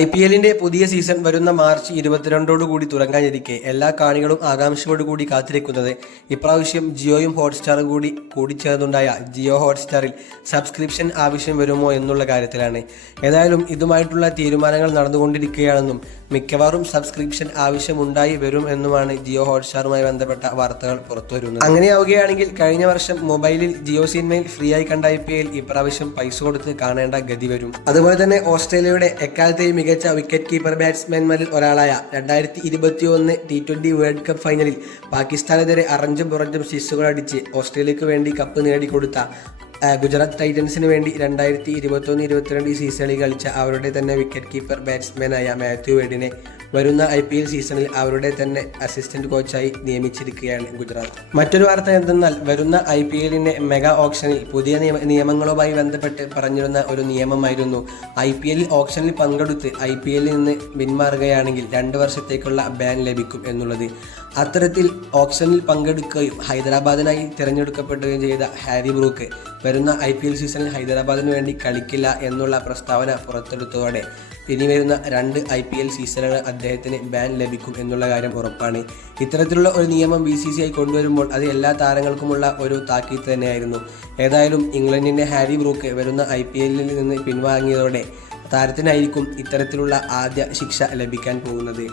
I P എല്ലിന്റെ പുതിയ season വരുന്ന മാർച്ച് ഇരുപത്തിരണ്ടോടുകൂടി തുടങ്ങാനിരിക്കെ. എല്ലാ കാണികളും ആകാംക്ഷയോടുകൂടി കാത്തിരിക്കുന്നത്. ഇപ്രാവശ്യം ജിയോയും ഹോട്ട്സ്റ്റാറും കൂടി കൂടിച്ചേർന്നുണ്ടായ ജിയോ ഹോട്ട്സ്റ്റാറിൽ സബ്സ്ക്രിപ്ഷൻ ആവശ്യം വരുമോ എന്നുള്ള കാര്യത്തിലാണ്. ഏതായാലും ഇതുമായിട്ടുള്ള തീരുമാനങ്ങൾ നടന്നുകൊണ്ടിരിക്കുകയാണെന്നും മിക്കവാറും സബ്സ്ക്രിപ്ഷൻ ആവശ്യമുണ്ടായി വരും എന്നുമാണ് ജിയോ ഹോട്ട്സ്റ്റാറുമായി ബന്ധപ്പെട്ട വാർത്തകൾ പുറത്തുവരുന്നത്. അങ്ങനെയാവുകയാണെങ്കിൽ കഴിഞ്ഞ വർഷം മൊബൈലിൽ ജിയോ സിനിമയിൽ ഫ്രീ ആയി കണ്ട ഇപ്രാവശ്യം പൈസ കൊടുത്ത് കാണേണ്ട ഗതി വരും. അതുപോലെ തന്നെ ഓസ്ട്രേലിയയുടെ എക്കാലത്തെയും മികച്ച വിക്കറ്റ് കീപ്പർ ബാറ്റ്സ്മാൻമാരിൽ ഒരാളായ രണ്ടായിരത്തി ഇരുപത്തി ഒന്ന് ടി ട്വന്റി വേൾഡ് കപ്പ് ഫൈനലിൽ പാകിസ്ഥാനെതിരെ അറഞ്ചും പുറഞ്ചും സിക്സുകൾ അടിച്ച് ഓസ്ട്രേലിയക്ക് വേണ്ടി കപ്പ് നേടിക്കൊടുത്ത ഗുജറാത്ത് ടൈറ്റൻസിന് വേണ്ടി രണ്ടായിരത്തി ഇരുപത്തൊന്ന് ഇരുപത്തിരണ്ട് സീസണിൽ കളിച്ച അവരുടെ തന്നെ വിക്കറ്റ് കീപ്പർ ബാറ്റ്സ്മാനായ മാത്യു വേഡിനെ വരുന്ന ഐ പി എൽ സീസണിൽ അവരുടെ തന്നെ അസിസ്റ്റന്റ് കോച്ചായി നിയമിച്ചിരിക്കുകയാണ് ഗുജറാത്ത്. മറ്റൊരു വാർത്ത എന്തെന്നാൽ വരുന്ന ഐ പി എല്ലിന്റെ മെഗാ ഓപ്ഷനിൽ പുതിയ നിയമ നിയമങ്ങളുമായി ബന്ധപ്പെട്ട് പറഞ്ഞിരുന്ന ഒരു നിയമമായിരുന്നു. ഐ പി എല്ലിൽ ഓപ്ഷനിൽ പങ്കെടുത്ത് ഐ പി എല്ലിൽ നിന്ന് പിന്മാറുകയാണെങ്കിൽ രണ്ട് വർഷത്തേക്കുള്ള ബാൻ ലഭിക്കും എന്നുള്ളത്. അത്തരത്തിൽ ഓപ്ഷനിൽ പങ്കെടുക്കുകയും ഹൈദരാബാദിനായി തിരഞ്ഞെടുക്കപ്പെടുകയും ചെയ്ത ഹാരി ബ്രൂക്ക് വരുന്ന ഐ പി എൽ സീസണിൽ ഹൈദരാബാദിന് വേണ്ടി കളിക്കില്ല എന്നുള്ള പ്രസ്താവന പുറത്തെടുത്തതോടെ ഇനി വരുന്ന രണ്ട് ഐ പി എൽ സീസണുകൾ അദ്ദേഹത്തിന് ബാൻ ലഭിക്കും എന്നുള്ള കാര്യം ഉറപ്പാണ്. ഇത്തരത്തിലുള്ള ഒരു നിയമം ബി സി സി ഐ കൊണ്ടുവരുമ്പോൾ അത് എല്ലാ താരങ്ങൾക്കുമുള്ള ഒരു താക്കീത്ത് തന്നെയായിരുന്നു. ഏതായാലും ഇംഗ്ലണ്ടിന്റെ ഹാരി ബ്രൂക്ക് വരുന്ന ഐ പി എല്ലിൽ നിന്ന് പിൻവാങ്ങിയതോടെ താരത്തിനായിരിക്കും ഇത്തരത്തിലുള്ള ആദ്യ ശിക്ഷ ലഭിക്കാൻ പോകുന്നത്.